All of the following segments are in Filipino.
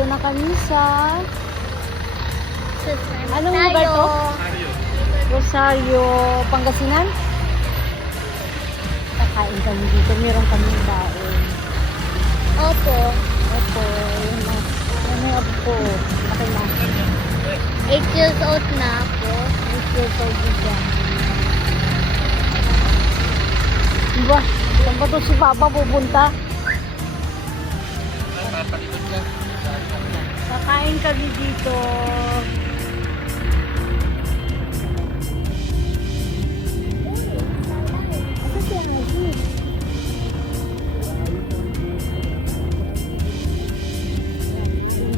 Nandito na kami sa... Anong lugar to? Rosario, Pangasinan? Kakain kami dito. Meron kami baon. Opo. Opo. Ano yung apo? Laki na. 8 years old na ako. 8 years old siya. Diba? Saan ba to si Papa pupunta? Kakain kami dito.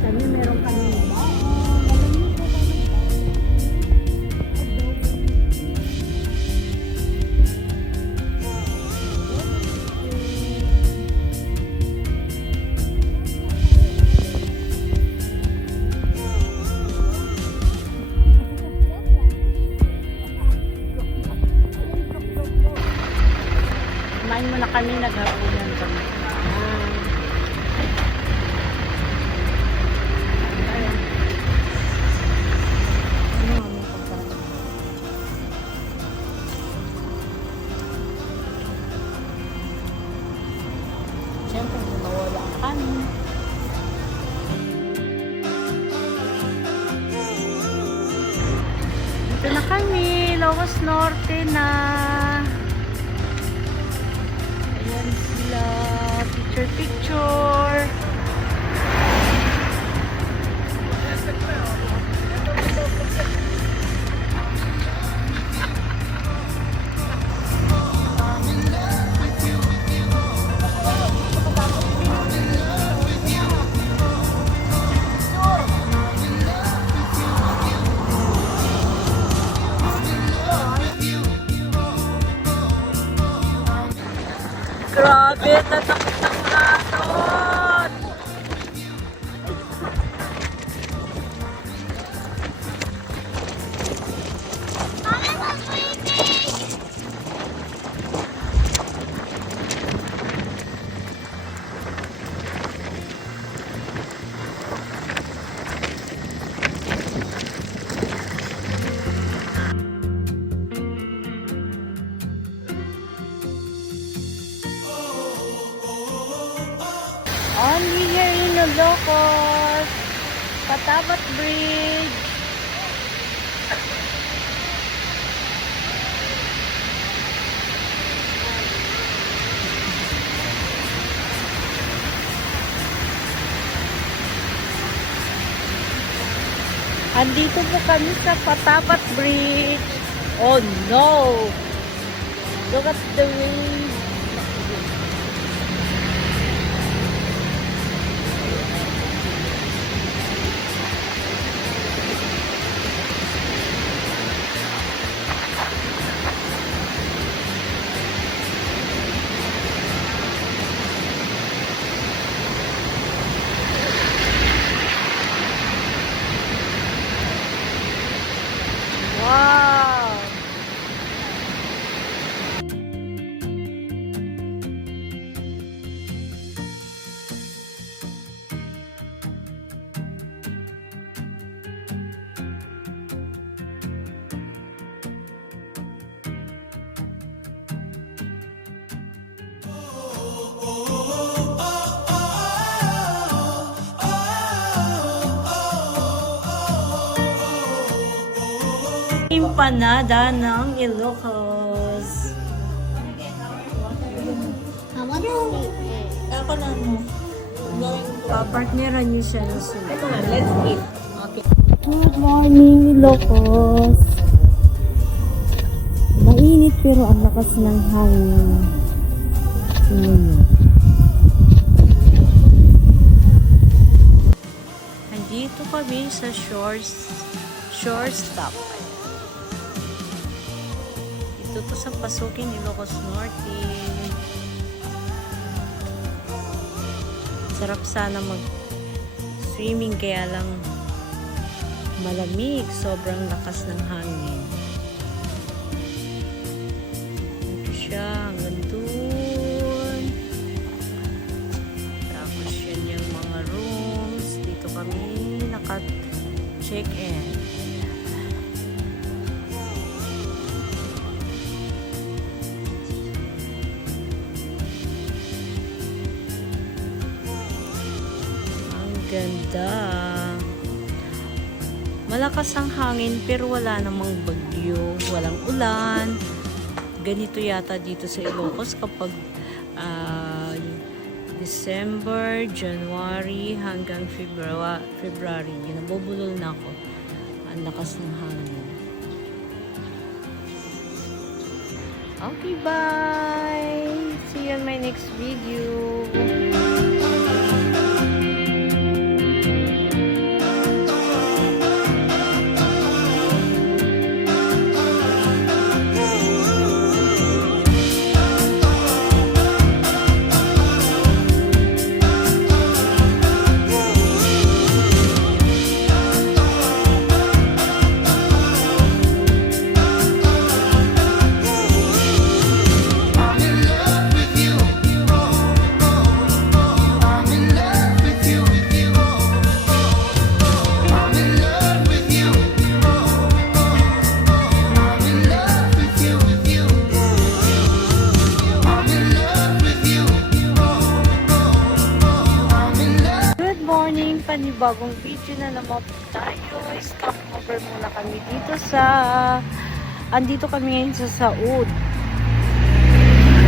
Kami meron kami kumain muna kami, naghapunan kami. Siyempre, mawala ang kanin. Dito na kami, Ilocos Norte na. Ayan sila, picture. Grabe, tatakot ang lahat. Only here in Ilocos, Patabat Bridge. Andito po kami sa Patabat Bridge. Oh no! Look at the waves. Wow! Empanada ng Ilocos. Ako na mo. Papartneran niyo siya ng sulit. Ito na, let's eat. Okay. Good morning, Ilocos. Mainit pero ang lakas ng hangin. Nandito kami sa shore stop. Ito po sa pasukin Ilocos Norte. Sarap sana mag-swimming kaya lang malamig, sobrang lakas ng hangin. Ito siya, hanggang dun. Tapos yan yung mga rooms. Dito naka-check-in. Ang ganda. Malakas ang hangin pero wala namang bagyo, walang ulan. Ganito yata dito sa Ilocos kapag December, January hanggang February. Nabubulol na ako. Ang lakas ng hangin. Okay, bye! See you in my next video. Panibagong video na naman tayo. Stop over muna kami dito sa andito kami ngayon sa Saud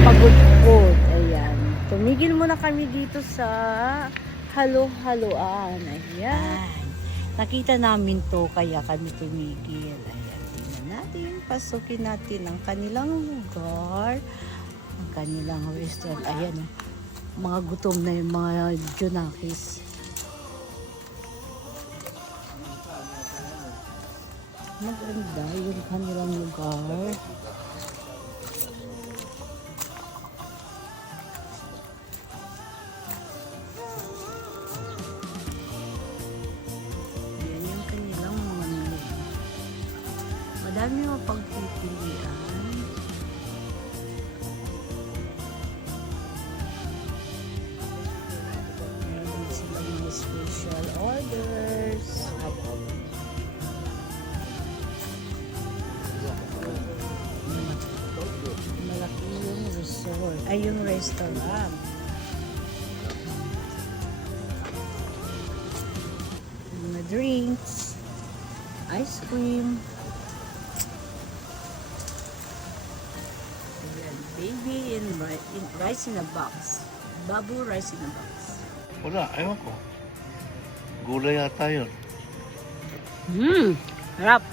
Pagudpud. Ayan, tumigil muna kami dito sa halo-haloan. Ayan, nakita namin to kaya kami tumigil. Ayan, tingnan natin, pasukin natin ang kanilang lugar, ang kanilang restaurant. Ayan, mga gutom na yung mga Junakis. Maganda yung kanilang lugar. Yan yung kanilang mga menu. Madami mapagpipilian. Meron silang mga special orders. Malaki yung resort. Ay, yung restaurant. Mga drinks. Ice cream. Ayan, baby in rice in a box. Babu rice in a box. Wala, ewan ko. Gulay yata yun. Harap.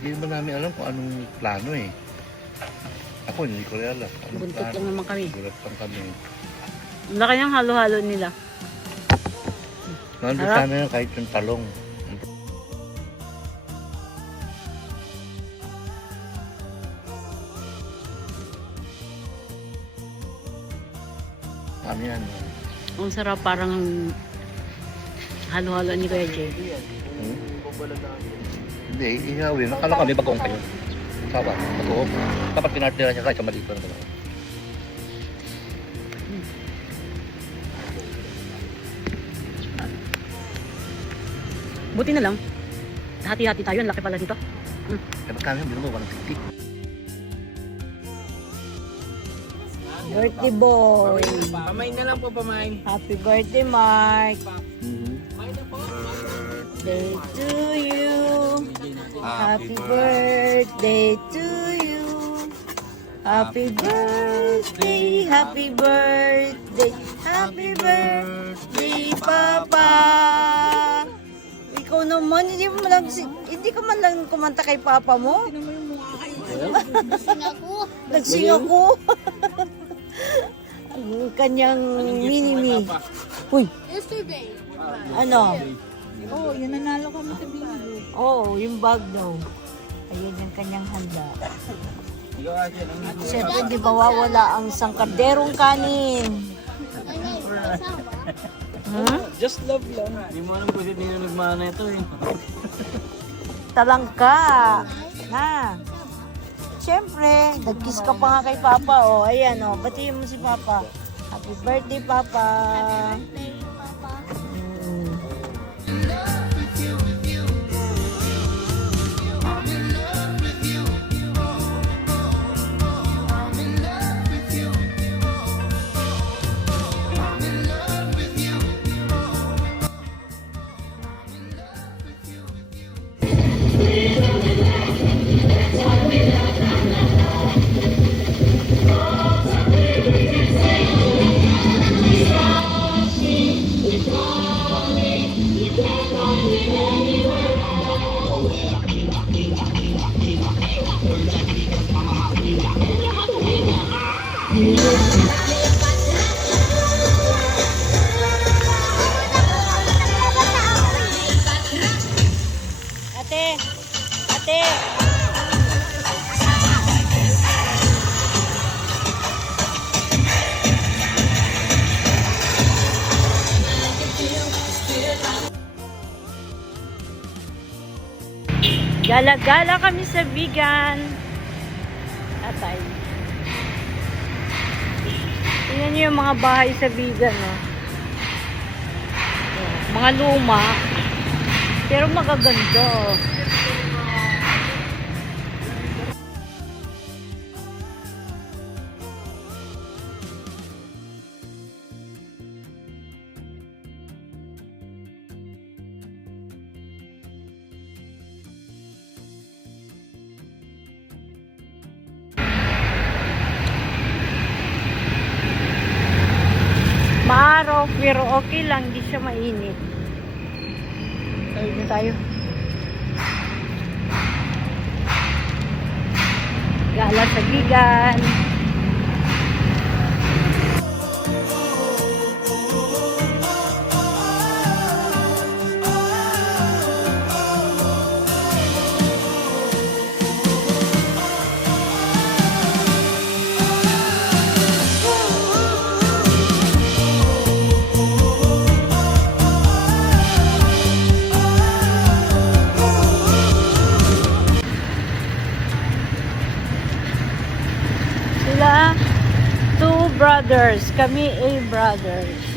Hindi ba namin alam kung anong plano eh. Ako hindi ko rin alam. Anong Buntot plano? lang naman kami. Gulat lang kami. Laki niyang halo-halo nila. Nandun Harap. sana yun kahit yung talong. Ano yan? Ang sarap, parang halo-halo ni Kuya Jay. Hindi, ihawin. Nakala kami bagong kayo. Saba, totoo. Dapat pinartira niya kahit sa maliit pa na gano'n. Buti na lang. Hati-hati tayo. Ang laki pala dito. Kaya magkano yun? Bino mo, 150. Birthday boy. Pamain na lang po, pamain. Happy birthday, Mark. Day to you. Happy birthday to you. Happy birthday, happy birthday, happy birthday, Papa. Ikaw naman, hindi ka man lang kumanta kay Papa mo. Sing ako. Nagsing ako. Ang kanyang mini-me. Uy, Yesterday. ano? Oo, yun nanalo kami sa bingo. Oo, yung bag daw. Ayun yung kanyang handa. Siyempre, di ba wawala ang sangkaderong kanin? Hmm? Just love lang. Hindi mo alam kung sino yung nagmana ito eh. Talangka. Ha? Siyempre, nag-kiss ka pa nga kay Papa. O, ayan o. Batiin mo si Papa. Happy birthday, Papa. Birthday, Papa. Mm. Ate! Ate! Gala-gala kami sa Bigan. Atay. Tingnan niyo yung mga bahay sa Bigan, no? Mga luma. Pero magaganda. Maaraw, pero okay lang, di siya mainit. Ayun na tayo. Gala sa Bigan. Sila, two brothers. Kami, brothers.